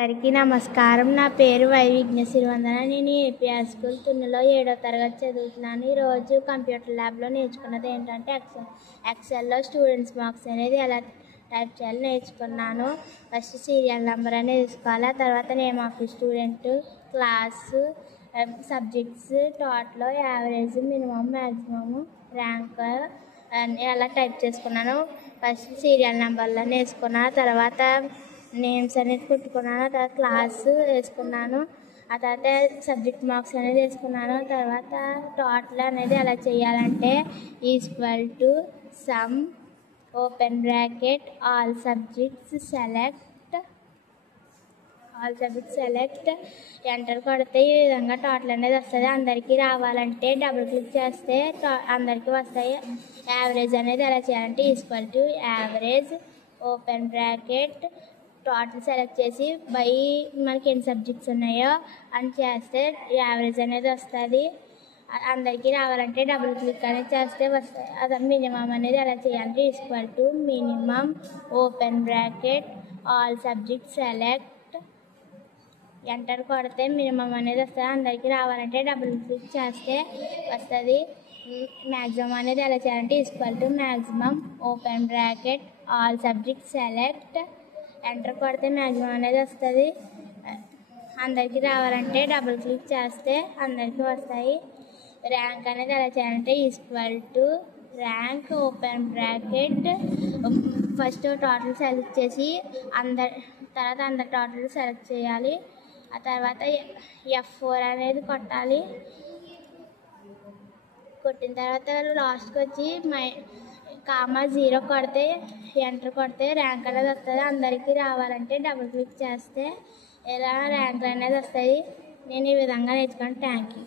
అందరికీ నమస్కారం. నా పేరు వై విఘ్నశ్రీవందన. నేను ఏపీఆర్ స్కూల్ తునిలో 7వ తరగతి చదువుతున్నాను. ఈరోజు కంప్యూటర్ ల్యాబ్లో నేర్చుకున్నది ఏంటంటే ఎక్సెల్లో స్టూడెంట్స్ మార్క్స్ అనేది ఎలా టైప్ చేయాలో నేర్చుకున్నాను. ఫస్ట్ సీరియల్ నెంబర్ అనేది తీసుకోవాలి. ఆ తర్వాత name of the student, class, subjects, total, average, minimum, maximum, rank అన్నీ అలా టైప్ చేసుకున్నాను. ఫస్ట్ సీరియల్ నెంబర్లో నేర్చుకున్నాను. తర్వాత నేమ్స్ అనేది కుట్టుకున్నాను. ఆ తర్వాత క్లాసు వేసుకున్నాను. ఆ తర్వాత సబ్జెక్ట్ మార్క్స్ అనేది వేసుకున్నాను. తర్వాత టోటల్ అనేది ఎలా చేయాలంటే equal to some open bracket all subjects select enter కొడితే ఈ విధంగా టోటల్ అనేది వస్తుంది. అందరికీ రావాలంటే డబుల్ క్లిక్ చేస్తే అందరికీ వస్తాయి. యావరేజ్ అనేది ఎలా చేయాలంటే equal to average open bracket total select చేసి బై మనకి ఎన్ని సబ్జెక్ట్స్ ఉన్నాయో అని చేస్తే యావరేజ్ అనేది వస్తుంది. అందరికీ రావాలంటే డబుల్ క్లిక్ అనేది చేస్తే వస్తాయి. అదే మినిమం అనేది ఎలా చేయాలంటే equal to minimum open bracket all subjects select enter కొడితే మినిమం అనేది వస్తుంది. అందరికీ రావాలంటే డబుల్ క్లిక్ చేస్తే వస్తుంది. మ్యాక్సిమం అనేది ఎలా చేయాలంటే equal to maximum open bracket all subjects select enter కొడితే మ్యాక్సిమం అనేది వస్తుంది. అందరికీ రావాలంటే డబుల్ క్లిక్ చేస్తే అందరికీ వస్తాయి. ర్యాంక్ అనేది ఎలా చేయాలంటే equal to rank open bracket first total select చేసి తర్వాత అందరి టోటల్ సెలెక్ట్ చేయాలి. ఆ తర్వాత F4 అనేది కొట్టాలి. కొట్టిన తర్వాత లాస్ట్కి వచ్చి కామా 0 కొడితే ఎంటర్ కొడితే ర్యాంక్ అనేది వస్తుంది. అందరికీ రావాలంటే డబుల్ క్లిక్ చేస్తే ఇలా ర్యాంక్ అనేది వస్తాయి. నేను ఈ విధంగా నేర్చుకున్నాను. Thank you.